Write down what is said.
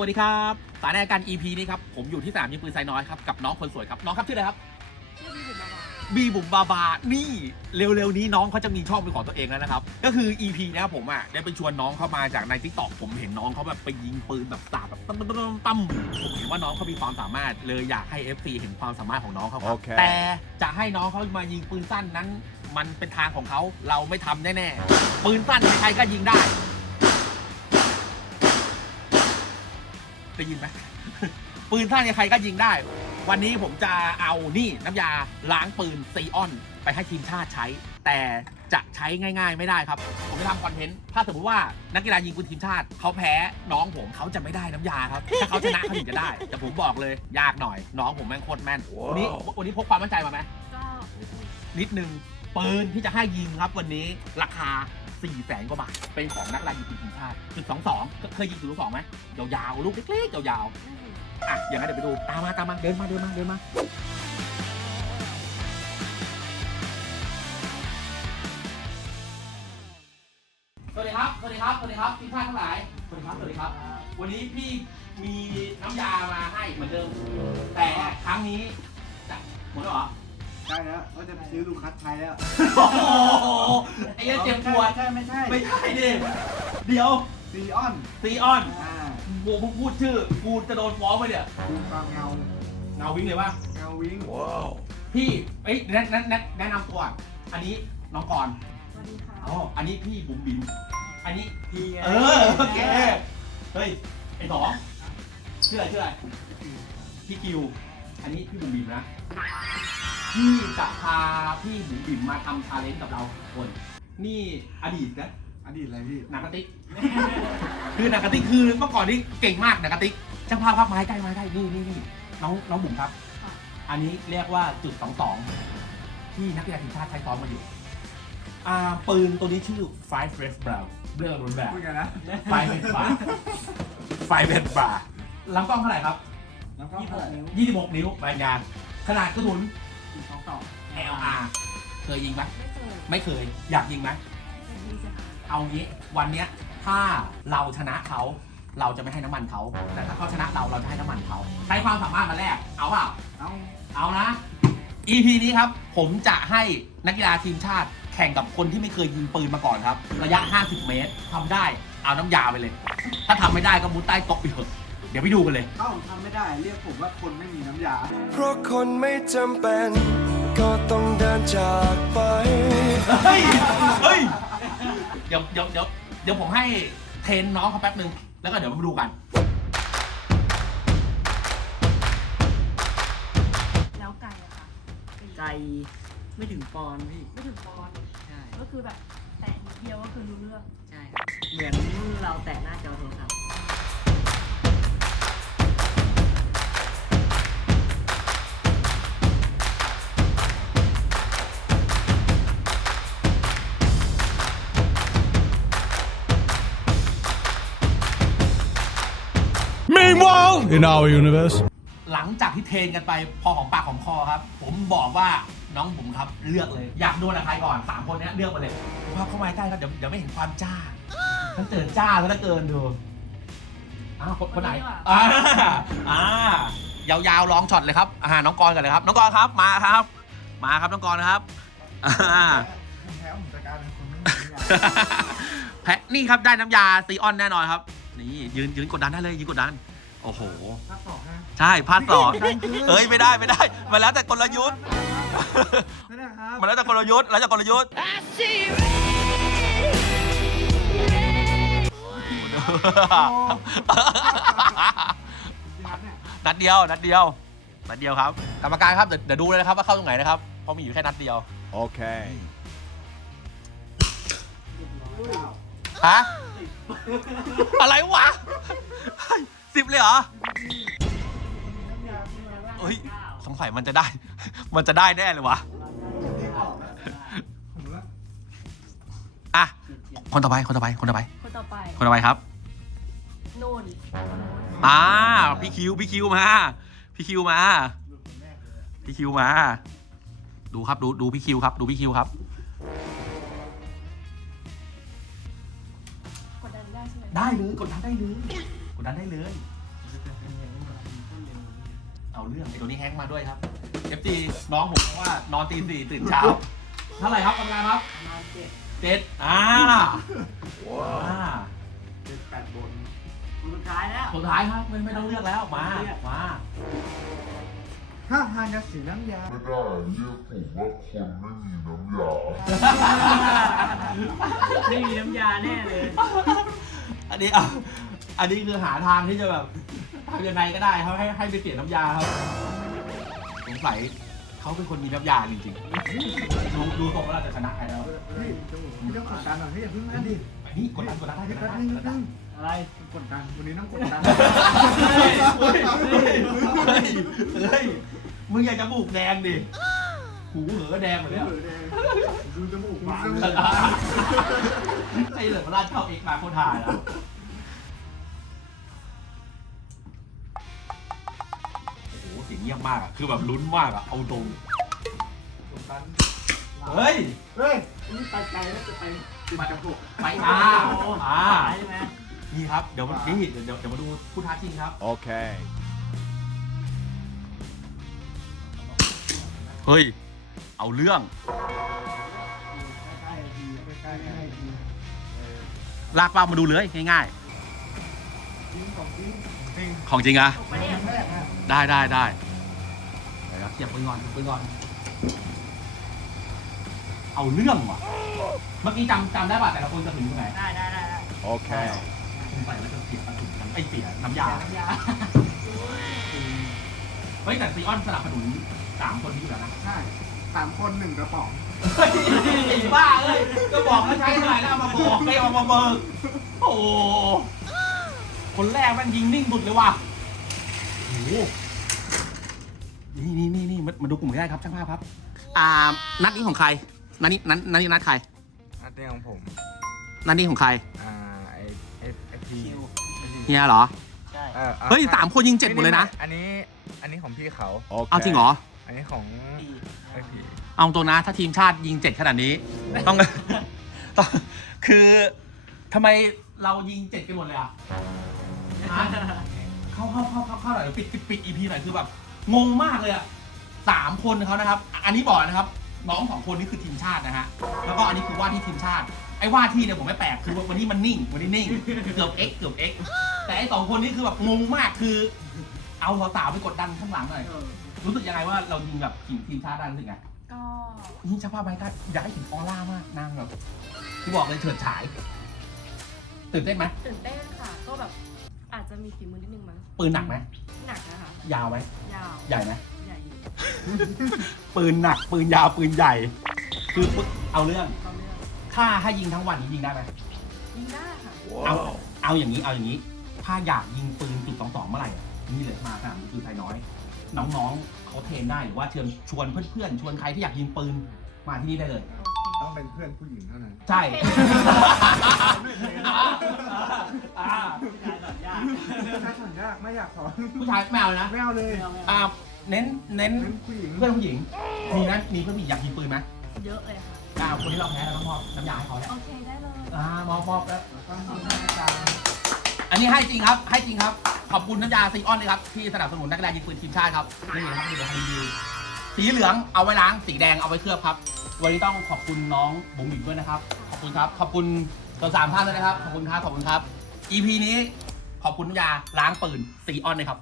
วัสดีครับสารในการ EP นี้ครับ ผมอยู่ที่สนามยิงปืนไซน้อยครับ กับน้องคนสวยครับ น้องครับชื่ออะไรครับ ชื่อบีบุ๋มบาวาบีบุ๋มบาบา นี่เร็วๆนี้น้องเขาจะมีช่องเป็นของตัวเองแล้วนะครับ ก็คือ EP เนี้ยผมอะได้ไปชวนน้องเข้ามาจากในทิกตอกผมเห็นน้องเขาแบบไปยิงปืนแบบสาดแบบตั้มตั้มตั้มตั้มผมเห็นว่าน้องเขามีความสามารถเลยอยากให้ FC เห็นความสามารถของน้องเขาครับโอเคแต่จะให้น้องเขามายิงปืนสั้นนั้น มันเป็นทางของเขาเราไม่ทำแน่ๆปืนสั้นใครๆก็ยิงได้ ได้ยินไหมปืนสั้นใครๆก็ยิงได้ วันนี้ผมจะเอานี่น้ำยาล้างปืนซีออน ไปให้ทีมชาติใช้ แต่จะใช้ง่าย ๆ ไม่ได้ครับ ผมจะทำคอนเทนต์ถ้าสมมติว่านักกีฬายิงปืนทีมชาติเขาแพ้น้องผมเขาจะไม่ได้น้ำยาครับ ถ้าเขาชนะเขาถึงจะได้ แต่ผมบอกเลยยากหน่อย น้องผมแม่งโคตรแม่นวันนี้วันนี้พกความมั่นใจมาไหมก็นิดนึงนิดนึง ปืนที่จะให้ยิงครับวันนี้ราคา4ี่แสนกว่าบาท เป็นของนักกีฬายิงปืนทีมชาติจุดสองสองเคยยิงจุดสองสองไหมยาวๆลูกเล็กๆยาวๆไม่ถึงอะอย่างนั้นเดี๋ยวไปดูตามมาตามมาเดินมาเดินมาเดินมาสวัสดีครับ สวัสดีครับ สวัสดีครับทีมชาติทั้งหลาย สวัสดีครับ สวัสดีครับ วันนี้พี่มีน้ำยามาให้เหมือนเดิม แต่ครั้งนี้จะหมดแล้วเหรอ ใช่แล้วก็จะซื้อลูคัสไทยแล้วโอ้โหไอ้เหี้ยเจ็บปวด ใช่ไม่ใช่ไม่ใช่ดิเดี๋ยวซีออนซีออนอ่าโว้มึงพูดชื่อ กูจะโดนฟ้องไปเนี่ยดูความเงาเงาวิ่งเลยว่าเงาวิ้งพี่เอ้ยแนะแนะแนะแนะนำตัวก่อนอันนี้น้องกรณ์สวัสดีค่ะอ๋ออันนี้พี่บุ๋มบิมอันนี้พี่ไงเออโอเคเฮ้ยไอ้สองชื่ออะไรชื่ออะไรพี่คิว อันนี้พี่บุ๋มบิมนะ พี่จะพาพี่บุ๋มบิมมาทำชาเลนจ์กับเราคน นี่อดีตนะอดีตอะไรพี่หนังกระติก คือหนังกระติกคือเมื่อก่อนนี่เก่งมากหนังกระติกช่างภาพครับไม้ใกล้ไม้ใกล้นี่นี่นี่น้องน้องบุ๋มครับอันนี้เรียกว่าจุดสองสองที่นักกีฬาทีมชาติใช้ซ้อมมาอยู่อ่าปืนตัวนี้ชื่อ Five Red Brown เรื่องรุนแรง พูดกันนะไฟเบดบาร์ไฟเบดบาร์ลำกล้องเท่าไหร่ครับ แล้วก็เท่าไหร่นิ้ว 26 นิ้วรายงาน ขนาดกระสุน จุดสองสอง LR เคยยิงไหมไม่เจอไม่เคย อยากยิงไหมเป็นดีเซลเอางี้วันเนี้ยถ้าเราชนะเขาเราจะไม่ให้น้ำมันเขาแต่ถ้าเขาชนะเราเราจะให้น้ำมันเขาใช้ความสามารถมาแลกเอาเปล่า เอาเอานะ EP นี้ครับ ผมจะให้นักกีฬาทีมชาติแข่งกับคนที่ไม่เคยยิงปืนมาก่อนครับ ระยะ 50 เมตรทำได้เอาน้ำยาไปเลย ถ้าทำไม่ได้ก็มุดใต้โต๊ะไปเถอะ เดี๋ยวไปดูกันเลย เอ้าทำไม่ได้เรียกผมว่าคนไม่มีน้ำยา เพราะคนไม่จำเป็น ก็ต้องเดินจากไป เฮ้ย เฮ้ย เดี๋ยวเดี๋ยวเดี๋ยวเดี๋ยวผมให้เทรนน้องเขาแป๊บนึง แล้วก็เดี๋ยวมาดูกัน แล้วไก่อะค่ะเป็นไกลไม่ถึงปอนด์พี่ ไม่ถึงปอนด์ใช่ ก็คือแบบแตะนิดเดียวก็คือรู้เรื่อง ใช่ครับเหมือนเราแตะหน้าจอโทรศัพท์ in our universe. หลังจากที่เทรนกันไปพอของปากของคอครับ ผมบอกว่าน้องบุ๋มครับเลือกเลย อยากดวลกับใครก่อนสามคนเนี้ยเลือกมาเลยภาพเข้ามาใกล้ครับเดี๋ยวเดี๋ยวไม่เห็นความจ้ามันเจิดจ้าซะเหลือเกินดูอ้าวคนคนไหนอ่าอ่ายาวๆลองช็อตเลยครับอ่าน้องกรณ์กันเลยครับ น้องกรณ์ครับมาครับ มาครับน้องกรณ์นะครับอ่าผมแพ้ผมจัดการเป็นคนไม่มีน้ำยาแพ้นี่ครับได้น้ำยาซีออนแน่นอนครับ นี่ยืนยืนกดดันได้เลยยืนกดดัน โอ้โห ภาคสองนะใช่พลาดต่อกดดันคือเอ้ยไม่ได้ไม่ได้มาแล้วแต่กลยุทธ์ นั่นนะครับมาแล้วแต่กลยุทธ์แล้วแต่กลยุทธ์พี่นัทเนี่ยนัดเดียวนัดเดียวนัดเดียวครับ กรรมการครับเดี๋ยวเดี๋ยวดูเลยนะครับว่าเข้าตรงไหนนะครับ เพราะมีอยู่แค่นัดเดียว Okay. ฮะ อะไรวะ สิบเลยเหรอน้ำยาที่มาล่างเฮ้ยสงสัยมันจะได้ มันจะได้แน่เลยวะเรียกออกนะผมว่าอะคนต่อไปคนต่อไปคนต่อไป คนต่อไปคนต่อไปครับนู่นอ่าพี่คิวพี่คิวมา พี่คิวมาหลุดคนแรกเลยพี่คิวมา ดูครับดูดูพี่คิวครับ ดูพี่คิวครับ กดดันได้ใช่ไหมได้เลยกดดันได้เลยก ดดันได้เลย เอาเรื่องไอ้ตัวนี้แฮงก์มาด้วยครับ FG น้องผมบอกว่านอนตีสี่ตื่นเช้า เท่าไหร่ครับกำลังครับประมาณเจ็ดเจ็ดอ่าอ่าเจ็ดแปดบนสุดท้ายแล้ว สุดท้ายครับไม่ไม่ต้องเลือกแล้ว มาเลือกมาถ้าทานจะสีน้ำยา ไม่ได้เรียกผมว่าคนไม่มีน้ำยา ไม่มีน้ำยาแน่เลย อันนี้อะ อันนี้คือหาทางที่จะแบบทำยังไงก็ได้ครับให้ให้ไปเปลี่ยนน้ำยาครับสงสัยเขาเป็นคนมีน้ำยาจริงๆดูดูตรงว่าเราจะชนะใครแล้วพี่พี่ต้องกดดันหน่อยพี่อย่าเพิ่งนั่นดินี่กดดันกดดันได้กพี่ดแป๊ดับนนึงได้กดแป๊บดันึนงอะไรกดดันวันนี้ต้องกดดันเฮ้ยเฮ้ยเฮ้ยเฮ้ยมึงอยากจะบุกแดงดิหูเหลือแดงหมดแล้วดูจมูกบานไอ้เหลือมาลาดเข้าเอกมาโคตรหายแล้ว เสียงเงียบมากอะคือแบบลุ้นมากอะเอาตรงกดดันเฮ้ย เฮ้ยนี่ไปไกลแล้วจะไปติดกระปุกไปอ่าอ่า ใช่ไหมนี่ครับ เดี๋ยวมานี่เดี๋ยวเดี๋ยวเดี๋ยวมาดูผู้ท้าชิงครับ Okay. เฮ้ย เอาเรื่อง ใกล้ๆดีใกล้ๆใกล้ๆดีลากเป้ามาดูเลยง่ายจริงของจริงจริงๆของจริงอะตกปะเนี่ยแรกนะได้ได้ได้ เดี๋ยวเก็บปืนก่อนเก็บปืนก่อน เอาเรื่องว่ะ เมื่อกี้จำจำได้ป่ะแต่ละคนจะถึงตรงไหนได้ได้ได้ได้ Okay. สงสัยว่าจะเสียกระสุนกันไอเสียน้ำยา น้ำยาเฮ้ยแต่ซีออนสนับสนุนสามคนนี้อยู่แล้วนะใช่สามคนหนึ่งกระป๋องเฮ้ยไอ้บ้าเอ้ยก็บอกแล้วใช้เท่าไหร่แล้วเอามาบอกไม่เอามาเบิกโอ้โหคนแรกแมันยิงนิ่งสุดเลยว่ะโอ้โห นี่นี่นี่นี่มามาดูกลุ่มนี้ได้ครับช่างภาพครับ อ่า นัดนี้ของใคร นัดนี้นัดนัดนี้นัดใคร อันนี้ของผมนัดนี้ของใครอ่าไอไอไอพีคิวเฮียเหรอ ใช่เออเฮ้ยสามคนยิงเจ็ดหมดเลยนะ อันนี้อันนี้ของพี่เขา เอาจริงเหรอ อันนี้ของไอพีเอาตรงนะถ้าทีมชาติยิงเจ็ดขนาดนี้ ต้อง ต้องคือทำไมเรายิงเจ็ดกันหมดเลยอะฮะเข้าเข้าเข้าเข้าเข้าหน่อยเดี๋ยวปิดปิดปิดอีพีหน่อยคือแบบ งงมากเลยอะสามคนเขานะครับ อันนี้บอกนะครับ น้องสองคนนี่คือทีมชาตินะฮะ แล้วก็อันนี้คือว่าที่ทีมชาติ ไอ้ว่าที่เนี่ยผมไม่แปลก คือวันนี้มันนิ่ง วันนี้นิ่ง เกือบเอ็กเกือบเอ็กแต่ไอ้สองคนนี้คือแบบงงมาก คือ เอาสาวๆไปกดดันข้างหลังหน่อยเออรู้สึกยังไงว่าเรายิงแบบทีมทีมชาติได้รู้สึกไง ก็นี่ช่างภาพไบต้าอยากให้เห็นออร่ามากนางแบบที่บอกเลยเฉิดฉาย ตื่นเต้นไหมตื่นเต้นค่ะ ก็แบบ อาจจะมีฝีมือนิดนึงมั้งปืนหนักไหมหนักนะคะ ยาวไหมยาว ใหญ่ไหมใหญ่อยู่ปืนหนัก ปืนยาวปืนใหญ่ คือปึ๊กเอาเรื่องเขาเลือกถ้าให้ยิงทั้งวันนี้ยิงได้ไหมยิงได้ค่ะเอาเอาอย่างนี้เอาอย่างนี้ ถ้าอยากยิงปืนจุดสองสองเมื่อไหร่อะนี่เลยมาสนามคือไทยน้อย น้องๆเขาเทรนได้หรือว่าเชิญชวนเพื่อนๆชวนใครที่อยากยิงปืนมาที่นี่ได้เลยต้องเป็นเพื่อนผู้หญิงเท่านั้น ใช่อ่า ผู้ชายสอนยาก ถ้าสอนยาก ไม่อยากสอนผู้ชายไม่เอานะไม่เอาเลยไม่เอาไม่เอาอ่าเน้นเน้นเป็นผู้หญิงเพื่อนผู้หญิง มีนะมีเพื่อนผู้หญิงอยากยิงปืนไหมเยอะเลยค่ะอ่าคนที่เราแพ้เราต้องมอบน้ำยาให้เขาแหละโอเคได้เลยอ่ามอบมอบแล้วต้องมีอาจารย์อันนี้ให้จริงครับ ให้จริงครับ ขอบคุณน้ำยาซีออนเลยครับที่สนับสนุนนักกีฬายิงปืนทีมชาติครับนี่นะครับนี่เดี๋ยวให้ดูสีเหลืองเอาไว้ล้างสีแดงเอาไว้เคลือบครับ วันนี้ต้องขอบคุณน้องบุ๋มบิ๋มด้วยนะครับ ขอบคุณครับ ขอบคุณตัวสามท่านด้วยนะครับ ขอบคุณครับ ขอบคุณครับ EP นี้ ขอบคุณน้ำยาล้างปืนซีออนเลยครับ